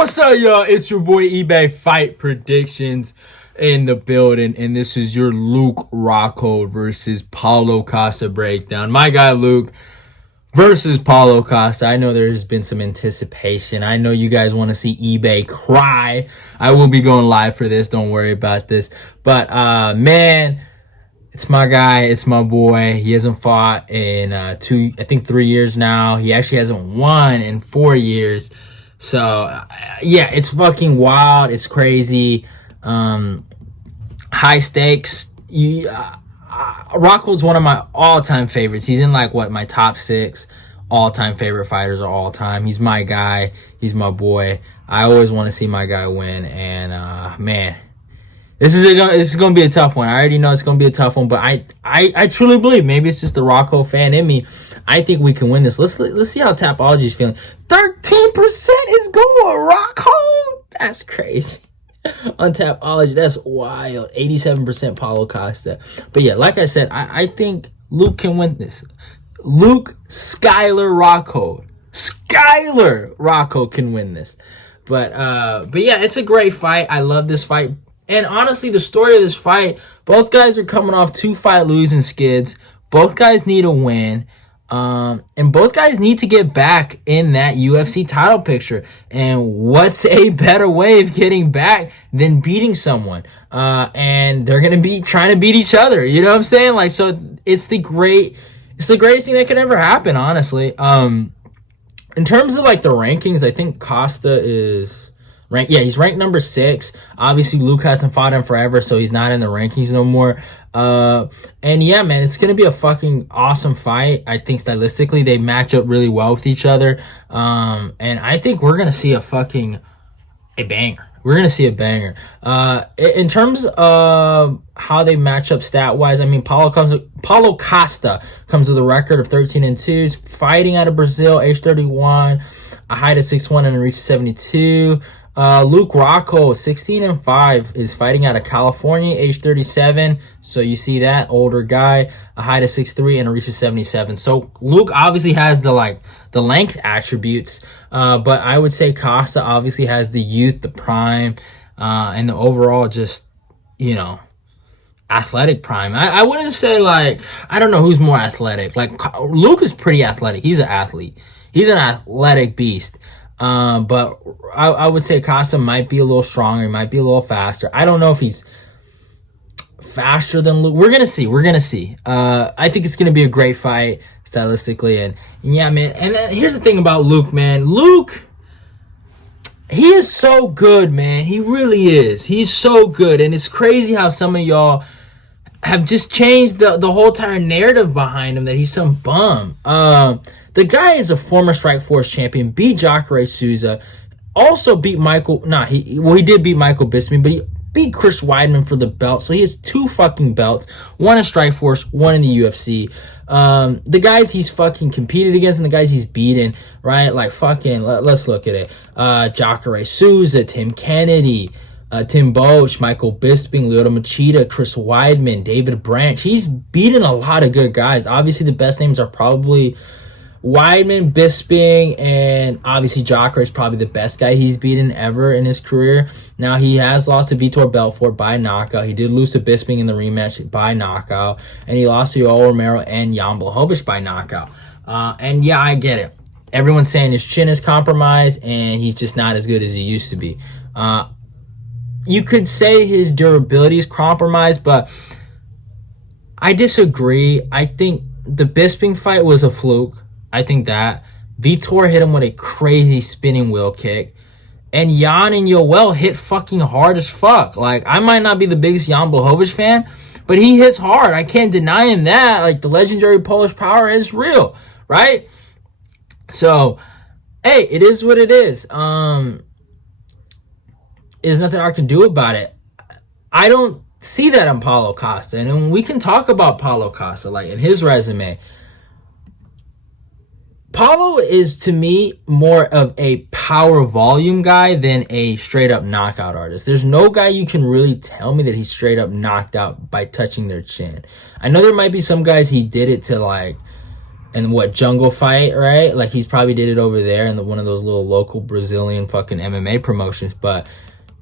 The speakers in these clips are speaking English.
What's up, y'all? It's your boy eBay Fight Predictions in the building, and this is your Luke Rockhold versus Paulo Costa breakdown. My guy Luke versus Paulo Costa. I know there's been some anticipation. I know you guys want to see eBay cry. I will be going live for this. Don't worry about this. But man, it's my guy. It's my boy. He hasn't fought in 3 years now. He actually hasn't won in 4 years. So, yeah, it's fucking wild. It's crazy. High stakes. Rockhold's one of my all-time favorites. He's in, my top 6 all-time favorite fighters of all time. He's my guy. He's my boy. I always want to see my guy win. And, man, this is going to be a tough one. I already know it's going to be a tough one, but I truly believe, maybe it's just the Rockhold fan in me, I think we can win this. Let's see how Tapology is feeling. 13% is going Rockhold. That's crazy. On Tapology, that's wild. 87% Paulo Costa. But yeah, like I said, I think Luke can win this. Luke Skyler Rockhold can win this. But yeah, it's a great fight. I love this fight. And honestly, the story of this fight, both guys are coming off 2-fight losing skids. Both guys need a win. And both guys need to get back in that UFC title picture. And what's a better way of getting back than beating someone? And they're going to be trying to beat each other. You know what I'm saying? So it's the greatest thing that could ever happen, honestly. In terms of the rankings, I think Costa is he's ranked number 6. Obviously, Luke hasn't fought him forever, so he's not in the rankings no more. And yeah, man, it's gonna be a fucking awesome fight. I think stylistically they match up really well with each other. And I think we're gonna see a banger. We're gonna see a banger. In terms of how they match up stat wise, I mean, Paulo Costa comes with a record of 13-2, fighting out of Brazil, age 31, a height of 6'1" and a reach of 72. Luke Rockhold, 16-5, is fighting out of California, age 37. So you see that older guy, a height of 6'3" and a reach of 77. So Luke obviously has the length attributes, but I would say Costa obviously has the youth, the prime, and the overall just athletic prime. I wouldn't say I don't know who's more athletic. Luke is pretty athletic. He's an athlete. He's an athletic beast. But I would say Costa might be a little stronger. He might be a little faster. I don't know if he's faster than Luke. We're going to see. I think it's going to be a great fight stylistically. And yeah, man. And then here's the thing about Luke, man. Luke, he is so good, man. He really is. He's so good. And it's crazy how some of y'all have just changed the whole entire narrative behind him, that he's some bum. The guy is a former Strikeforce champion, beat Jacare Souza, also beat he did beat Michael Bisping, but he beat Chris Weidman for the belt. So he has 2 fucking belts, one in Strikeforce, one in the UFC. The guys he's fucking competed against and the guys he's beaten, right? Let's look at it. Jacare Souza, Tim Kennedy, Tim Bosch, Michael Bisping, Lyoto Machida, Chris Weidman, David Branch. He's beaten a lot of good guys. Obviously, the best names are probably Weidman, Bisping, and obviously Jacare is probably the best guy he's beaten ever in his career. Now, he has lost to Vitor Belfort by knockout. He did lose to Bisping in the rematch by knockout. And he lost to Yoel Romero and Jan Blachowicz by knockout. And yeah, I get it. Everyone's saying his chin is compromised and he's just not as good as he used to be. You could say his durability is compromised, but I disagree. I think the Bisping fight was a fluke. I think that. Vitor hit him with a crazy spinning wheel kick. And Jan and Yoel hit fucking hard as fuck. I might not be the biggest Jan Blachowicz fan, but he hits hard. I can't deny him that. The legendary Polish power is real, right? So, hey, it is what it is. There's nothing I can do about it. I don't see that in Paulo Costa. And we can talk about Paulo Costa, in his resume. Paulo is, to me, more of a power volume guy than a straight-up knockout artist. There's no guy you can really tell me that he's straight-up knocked out by touching their chin. I know there might be some guys he did it to, and what, jungle fight, right? Like he's probably did it over there in one of those little local Brazilian fucking MMA promotions, but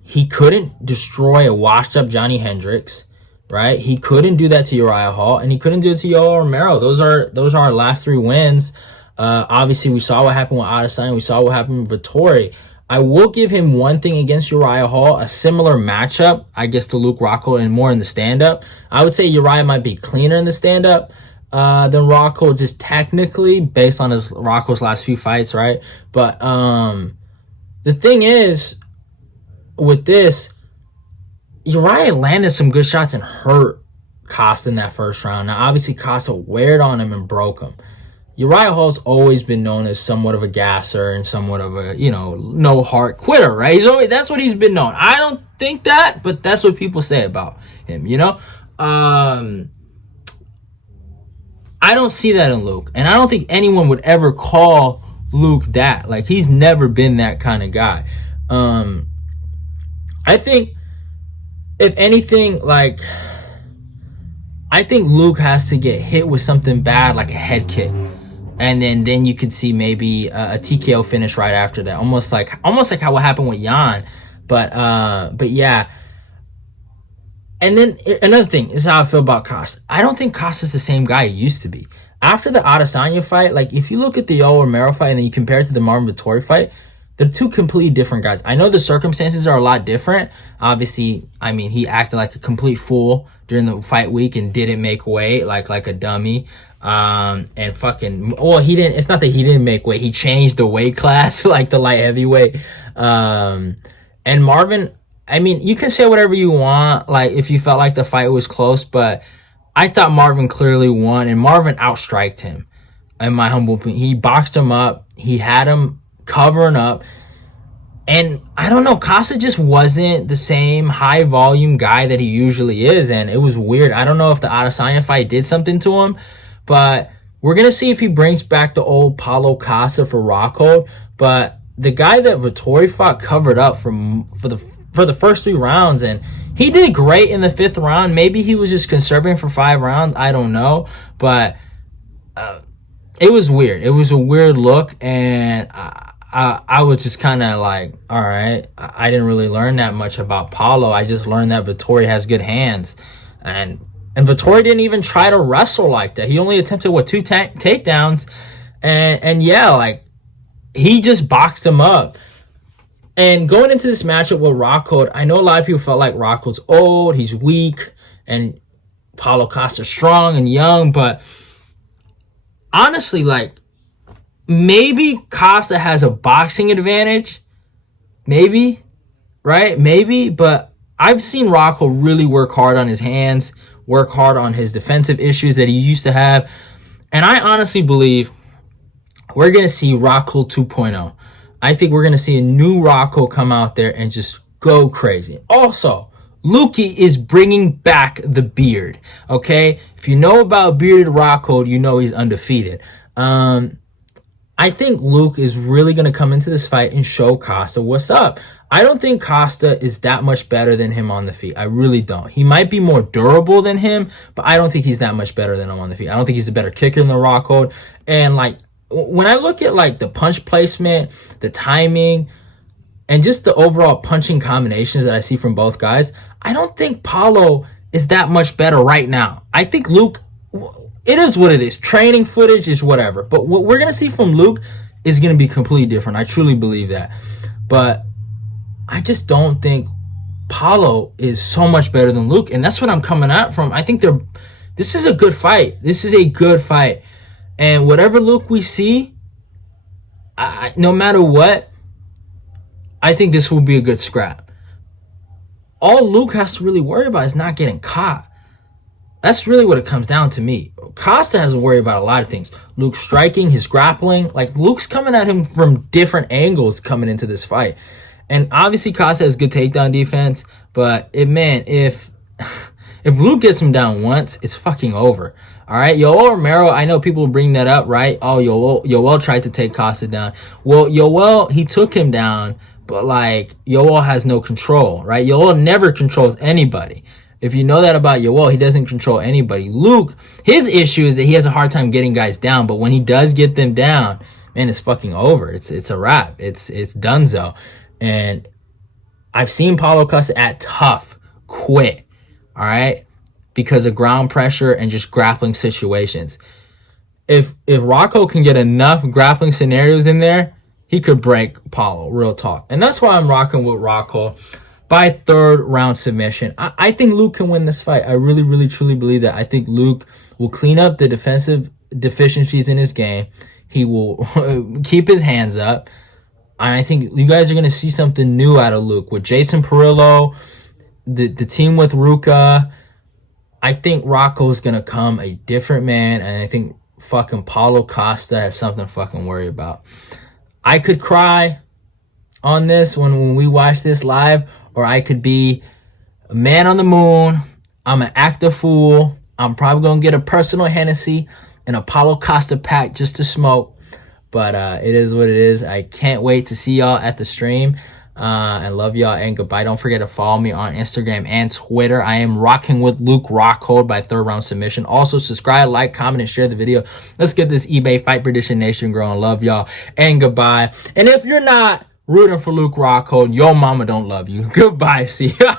he couldn't destroy a washed up Johnny Hendricks, right? He couldn't do that to Uriah Hall, and he couldn't do it to Yoel Romero. Those are our last 3 wins. Obviously, we saw what happened with Adesanya. We saw what happened with Vettori. I will give him one thing against Uriah Hall, a similar matchup, I guess, to Luke Rockhold and more in the stand-up. I would say Uriah might be cleaner in the stand-up than Rockhold, just technically, based on Rockhold's last few fights, right? But the thing is, with this, Uriah landed some good shots and hurt Costa in that first round. Now, obviously, Costa weared on him and broke him. Uriah Hall's always been known as somewhat of a gasser and somewhat of a, no heart quitter, right? That's what he's been known. I don't think that, but that's what people say about him, I don't see that in Luke, and I don't think anyone would ever call Luke that. Like, he's never been that kind of guy. I think, if anything, I think Luke has to get hit with something bad, like a head kick. And then you could see maybe a TKO finish right after that, almost like how what happened with Jan, but yeah. And then another thing is how I feel about Costa. I don't think Costa's the same guy he used to be. After the Adesanya fight, like if you look at the Yoel Romero fight and then you compare it to the Marvin Vettori fight, they're 2 completely different guys. I know the circumstances are a lot different. Obviously, I mean, he acted like a complete fool during the fight week and didn't make weight like a dummy. And fucking, well, it's not that he didn't make weight, he changed the weight class like to light heavyweight. And Marvin, I mean, you can say whatever you want, like if you felt like the fight was close, but I thought Marvin clearly won, and Marvin outstriked him, in my humble opinion. He boxed him up, he had him covering up, and I don't know, Costa just wasn't the same high volume guy that he usually is, and it was weird. I don't know if the Adesanya fight did something to him, but we're going to see if he brings back the old Paulo Costa for Rockhold. But the guy that Vettori fought covered up for the first 3 rounds, and he did great in the 5th round. Maybe he was just conserving for 5 rounds. I don't know. But it was weird. It was a weird look, and I was just kind of like, all right, I didn't really learn that much about Paulo. I just learned that Vettori has good hands. And Vettori didn't even try to wrestle like that. He only attempted, 2 takedowns. And yeah, like, he just boxed him up. And going into this matchup with Rockhold, I know a lot of people felt like Rockhold's old, he's weak, and Paulo Costa's strong and young. But honestly, like, maybe Costa has a boxing advantage. Maybe, right? Maybe. But I've seen Rockhold really work hard on his hands, work hard on his defensive issues that he used to have. And I honestly believe we're going to see Rockhold 2.0. I think we're going to see a new Rockhold come out there and just go crazy. Also, Lukey is bringing back the beard, okay? If you know about bearded Rockhold, you know he's undefeated. I think Luke is really going to come into this fight and show Costa what's up. I don't think Costa is that much better than him on the feet. I really don't. He might be more durable than him, but I don't think he's that much better than him on the feet. I don't think he's a better kicker than the Rockhold. And like, when I look at like the punch placement, the timing, and just the overall punching combinations that I see from both guys, I don't think Paulo is that much better right now. I think Luke, it is what it is. Training footage is whatever. But what we're going to see from Luke is going to be completely different. I truly believe that. But I just don't think Paulo is so much better than Luke. And that's what I'm coming out from. I think this is a good fight. This is a good fight. And whatever Luke we see, no matter what, I think this will be a good scrap. All Luke has to really worry about is not getting caught. That's really what it comes down to me. Costa has to worry about a lot of things. Luke striking, his grappling. Like, Luke's coming at him from different angles coming into this fight. And obviously Costa has good takedown defense. But, if Luke gets him down once, it's fucking over. All right, Yoel Romero, I know people bring that up, right? Oh, Yoel tried to take Costa down. Well, Yoel, he took him down, but like, Yoel has no control, right? Yoel never controls anybody. If you know that about Yoel, he doesn't control anybody. Luke, his issue is that he has a hard time getting guys down, but when he does get them down, man, it's fucking over. It's a wrap. It's donezo. And I've seen Paulo Costa at tough quit, all right, because of ground pressure and just grappling situations. If Rockhold can get enough grappling scenarios in there, he could break Paulo, real talk. And that's why I'm rocking with Rockhold by third round submission. I think Luke can win this fight. I really, really, truly believe that. I think Luke will clean up the defensive deficiencies in his game. He will keep his hands up. And I think you guys are going to see something new out of Luke. With Jason Perillo, the team with Ruka, I think Rocco is going to come a different man. And I think fucking Paulo Costa has something to fucking worry about. I could cry on this when we watch this live, or I could be a man on the moon. I'm an actor fool. I'm probably going to get a personal Hennessy and a Paulo Costa pack just to smoke. But it is what it is. I can't wait to see y'all at the stream. And love y'all and goodbye. Don't forget to follow me on Instagram and Twitter. I am rocking with Luke Rockhold by third round submission. Also subscribe, like, comment, and share the video. Let's get this eBay Fight Prediction Nation growing. Love y'all and goodbye. And if you're not rooting for Luke Rockhold, your mama don't love you. Goodbye. See ya.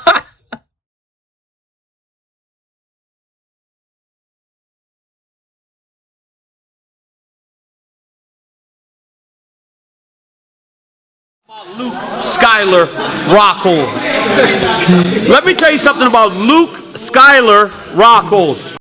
Luke Skyler Rockhold. Let me tell you something about Luke Skyler Rockhold.